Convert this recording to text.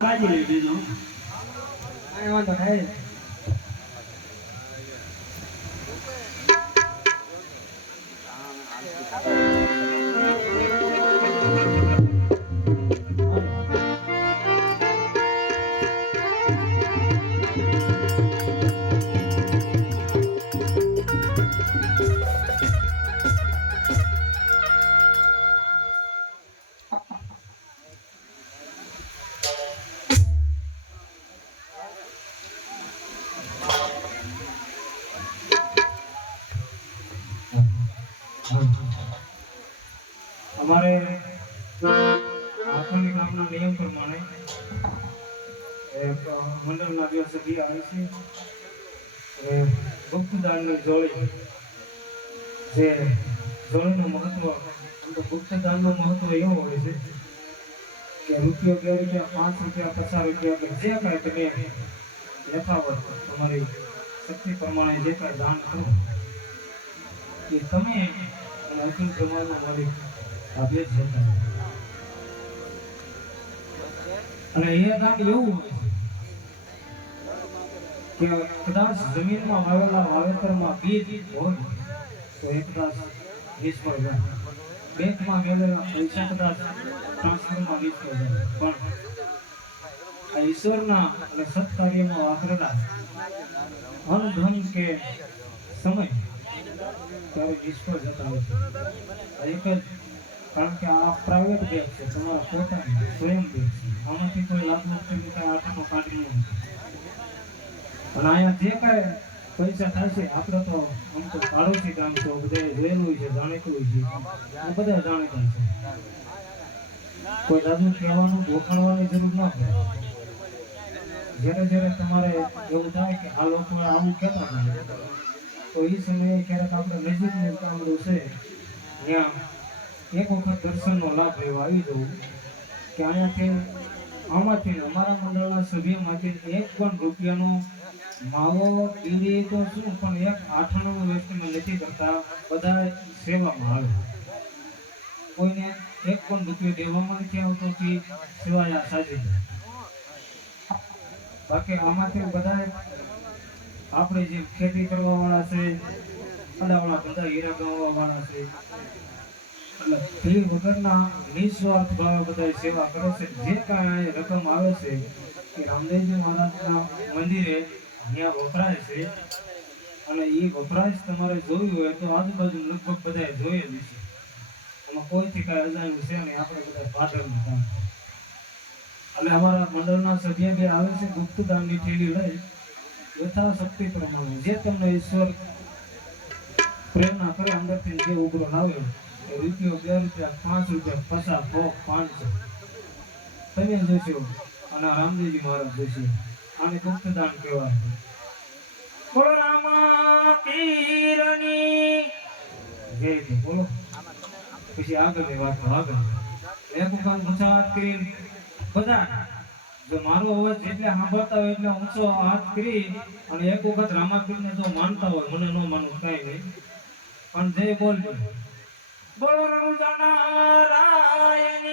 કાજી લઈ દીધો કાંઈ વાંધો નહીં. અમારે આખરી ગામના નિયમ પ્રમાણે એક મંડળના બે સભ્ય આવે છે. ગુપ્તદાનની જોડી, જે જોડીનું મહત્વ, ગુપ્તદાનનું મહત્વ એવું હોય છે કે રૂપિયો 2 રૂપિયા 5 રૂપિયા 50 રૂપિયા જે કાંઈ તમે યથાવત તમારી શક્તિ પ્રમાણે જે કાંઈ દાન કરો એ તમે અને અખિલ પ્રમાણમાં મારી આપ્ય છે. અને એ દાન એવું હોય કે કદાચ જમીનમાં વાવેલા વાવેતરમાં બીજ હોય તો એ કદાચ નિષ્ફળ જાય, બેંકમાં મેળવેલા પૈસા કદાચ ટ્રાન્સફરમાં નિષ્ફળ જાય, પણ આ ઈશ્વરના અને સત્કાર્યમાં વાપરેલા અન્ન ધન કે સમય ત્યારે નિષ્ફળ જતા હોય છે. એક જ કારણ કે આ પ્રાઇવેટ બેંક છે, તમારા પોતાની સ્વયં બેંક છે, આમાંથી કોઈ લાભ મુક્તિની કાંઈ આઠાનો કાઢી નથી. અને અહીંયા જે કાંઈ પૈસા થાય છે, આપણે તો આમ તો પાડોશી ગામ તો બધા જોયેલું હોય છે, જાણીતું હોય છે, બધા જાણીતા છે, કોઈ દાદુ કહેવાનું ગોખાણવાની જરૂર ન પડે. જ્યારે જ્યારે તમારે એવું થાય કે આ લોકો આવું કહેતા નથી, તો એ સમયે ક્યારેક આપણે નજીકનું ગામડું છે ત્યાં એક વખત દર્શનનો લાભ લેવા આવી જવું કે અહીંયાથી આમાંથી અમારા મંડળના સભ્યમાંથી 1 પણ રૂપિયાનો માવો પીડી તો શું પણ એક આઠાણાનું વેસ્ટમેન્ટ નથી કરતા, બધા સેવામાં આવે. કોઈને 1 પણ રૂપિયો દેવામાં નથી આવતો કે સિવાય સાજી જાય. બાકી આમાંથી બધા આપણે જે ખેતી કરવા વાળા છે, અડાવાળા બધા હીરા ગણવા વાળા છે, એટલે ફી વગરના નિસ્વાર્થ ભાવે બધા સેવા કરે છે. જે કાંઈ રકમ આવે છે એ રામદેવજી મહારાજના મંદિરે ત્યાં વપરાય છે. અને એ વપરાશ તમારે જોયું હોય તો આજુબાજુ લગભગ બધા જોયેલી છે, એમાં કોઈથી કાંઈ અજાણ્યું છે ને, આપણે બધા પાટણનું કામ. એટલે અમારા મંડળના સભ્ય બે આવે છે, ગુપ્તદાનની થેલી લઈ યથાશક્તિ પ્રમાણે જે તમને ઈશ્વર પ્રેરણા કરે અંદરથી જે ઉભરો લાવે, રૂપિયો 2 રૂપિયા 5 રૂપિયા 50 100 500 તમે જોશો અને રામદેવજી મહારાજ જોશો. આને ગુપ્તદાન કહેવાય. બોલો રામા પીરની જય. બોલો પછી આગળની વાત આગળ એક વખત ઊંચા હાથ કરીને બધા, જો મારો અવાજ જેટલે સાંભળતા હોય એટલે ઊંચો હાથ કરી અને એક વખત રામાપીરને જો માનતા હોય, મને ન માનવું કાંઈ નહીં, પણ જય બોલજો. બોલો રણુજા નારાયણી